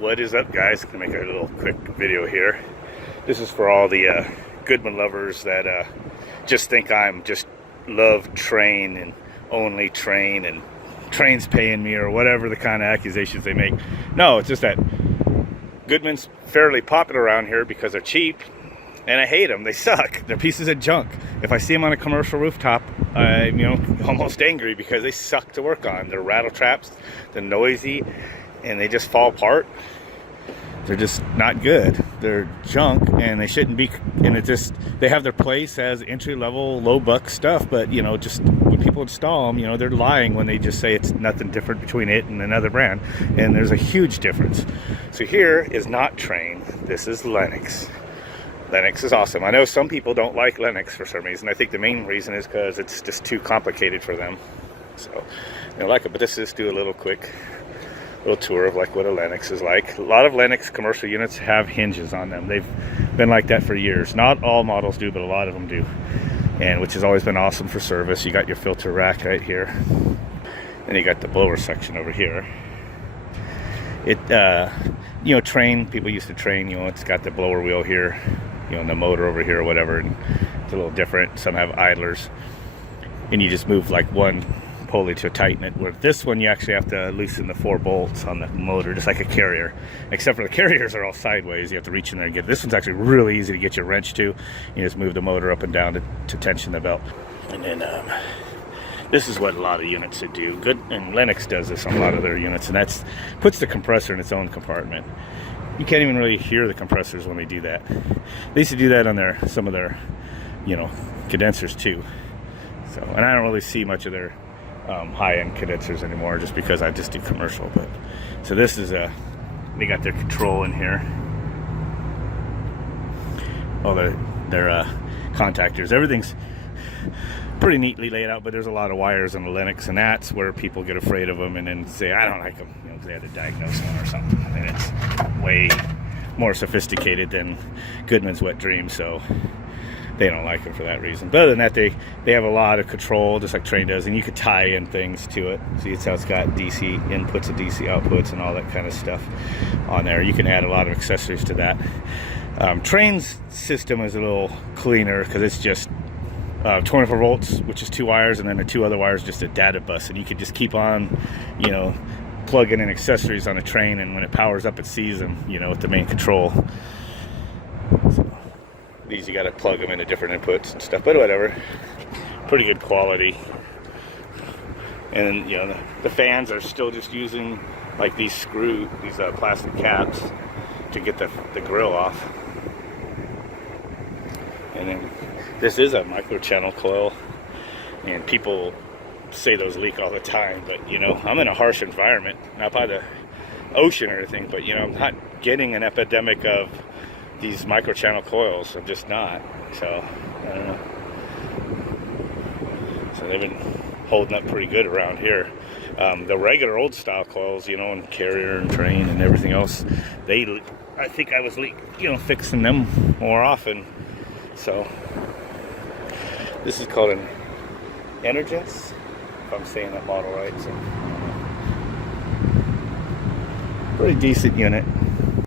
What is up, guys? Gonna make a little quick video here. This is for all the Goodman lovers that just think I'm just love train and only train and train's paying me or whatever the kind of accusations they make. No, it's just that Goodman's fairly popular around here because they're cheap, and I hate them. They suck. They're pieces of junk. If I see them on a commercial rooftop, I'm almost angry because they suck to work on. They're rattle traps, they're noisy, and they just fall apart. They're just not good. They're junk, and they shouldn't be. And it just, they have their place as entry-level, low-buck stuff, but just when people install them, they're lying when they just say it's nothing different between it and another brand, and there's a huge difference. So here is not Train. This is Lennox. Lennox is awesome. I know some people don't like Lennox for some reason. I think the main reason is because it's just too complicated for them. So they don't like it. But let's just do a little quick little tour of like what a Lennox is like. A lot of Lennox commercial units have hinges on them. They've been like that for years. Not all models do, but a lot of them do. And which has always been awesome for service. You got your filter rack right here. And you got the blower section over here. It, Train, people used to Train, it's got the blower wheel here. The motor over here or whatever, and it's a little different. Some have idlers, and you just move like one pulley to tighten it. Where this one, you actually have to loosen the 4 bolts on the motor, just like a carrier, except for the carriers are all sideways. You have to reach in there and get. This one's actually really easy to get your wrench to. You just move the motor up and down to tension the belt. And then this is what a lot of units would do. And Lennox does this on a lot of their units, and that's puts the compressor in its own compartment. You can't even really hear the compressors when they do that. They used to do that on some of their, condensers too. So, and I don't really see much of their high-end condensers anymore, just because I just do commercial. But so this is they got their control in here. All their contactors. Everything's pretty neatly laid out, but there's a lot of wires on the Lennox, and that's where people get afraid of them and then say, I don't like them, because they had to diagnose one or something. And it's way more sophisticated than Goodman's Wet Dream, so they don't like them for that reason. But other than that, they have a lot of control, just like Train does, and you could tie in things to it. See, it's how it's got DC inputs and DC outputs and all that kind of stuff on there. You can add a lot of accessories to that. Train's system is a little cleaner because it's just 24 volts, which is 2 wires, and then the 2 other wires just a data bus, and you can just keep on, plugging in accessories on a Train, and when it powers up, it sees them, with the main control. So these you got to plug them into different inputs and stuff, but whatever. Pretty good quality. And the fans are still just using like these plastic caps to get the grill off. And then this is a micro-channel coil, and people say those leak all the time, but I'm in a harsh environment, not by the ocean or anything, but I'm not getting an epidemic of these micro-channel coils. I'm just not. So I don't know. So they've been holding up pretty good around here. The regular old style coils, and Carrier and Train and everything else, I think I was fixing them more often. So this is called an Energis, if I'm saying that model right. So pretty decent unit.